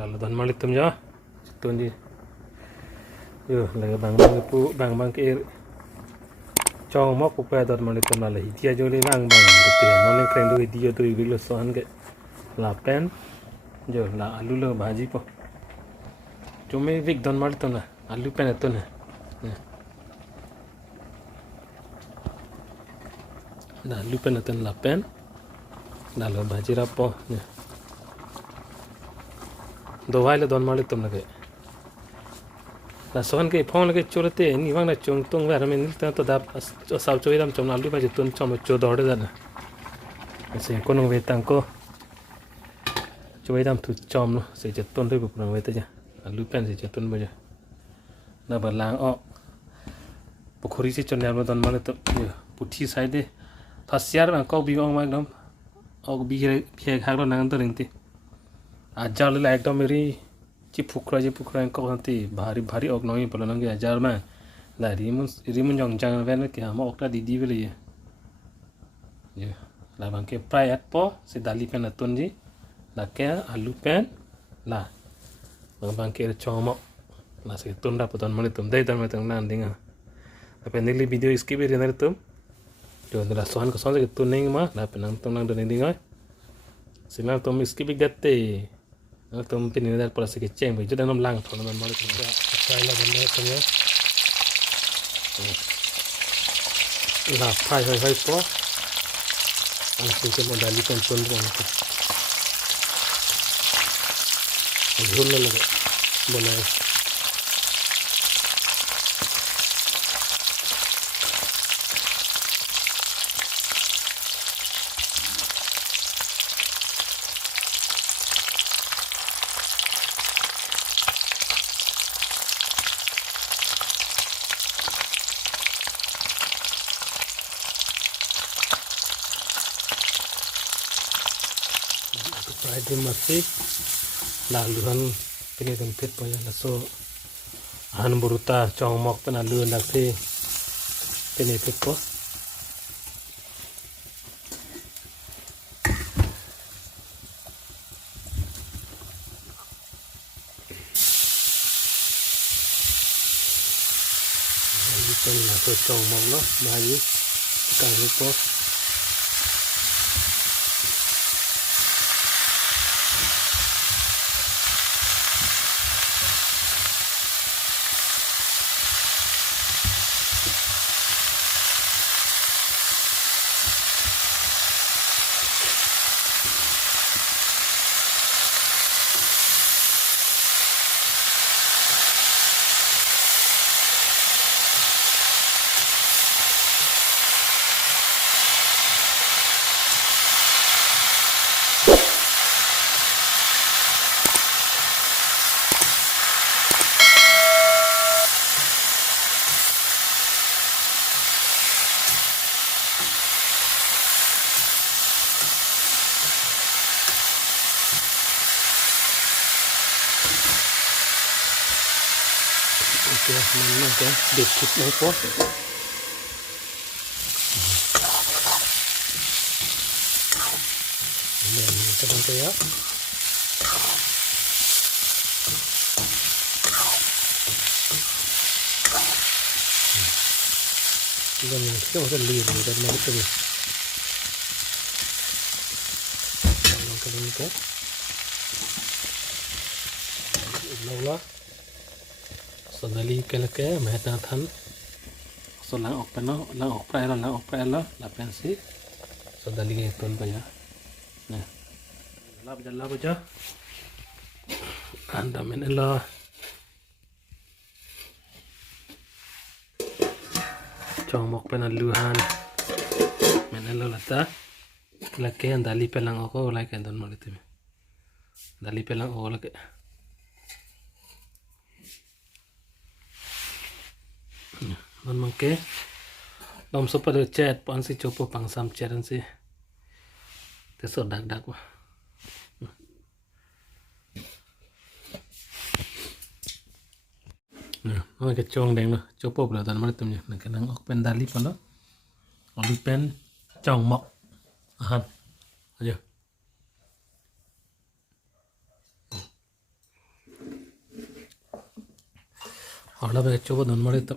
lalu don malit tum jo tun di yo lagi bang pu bang ke chong mok pu pa don malit tum la hitia jo le bang ke non ne kren do hitia to iglo sohan ke la pen jo la alu lo bhaji po cuma vik don malit tum la alu pen to na na alu pen to la pen la lo bhaji rapo do vai le don malit tum lage la sohan ke phone lage chorte ni wang na chung tung wa ramen nil ta to da saw choi dam chom alu bhaji tun chom cho dorde da na se kono ve tang ko choi dam thu chom no se je ton doi bu prang ve ta ja alu pen se je ton ba ja na ba lang o pokhori se chon ya don malit tum puthi side de phasiar ba ko bi ong ma dom og bi he khak lo nang to ringti ajar le ekdom meri ji phukra ko hanti bhari bhari ok noi bolon nge ajar ma la rimun jong jang ven ke ha mo okta didi vele ye la bang ke prai at po se dali pen atun ji la ke alu pen la bang ke chomo la se tun da poton mali tum dai tan ma tang nan dinga tapi nili video skip ri nar tum jo la sohan ko son se tun ning ma la penang tum nang don dinga sila tum skip gatte tum pin ni dar polasi keceng begitu dan nom lang thon nom mal tum sai la ban tum ya la phai po ang sin modali kan pun rong ko zul la lage bona Friday masih lalu han pini dan pit punya laso han buruta chong mok pena lu nak si pini pit po lalu peni laso chong mok no bayi kang po oke mana kan dikit nih po ini sedang kayak dan kita masih lihat dan mana tuh kalau kalian ke laula sodali kelke mehta than so lang ok peno lang ok prai la pensi sodali ke ton pa ya ne la baja anda menela chong mok pena luhan menela lata lake dali pelang oko like don malite dali pelang oko lake non mangke dom super chat pon si chopo pangsam chat si te so dak wa nó cái chong đen nó chopo là tan mal tum ni cái năng ok pen dali pon đó oli pen chong mok han aja Ahora ve hecho donde molesta.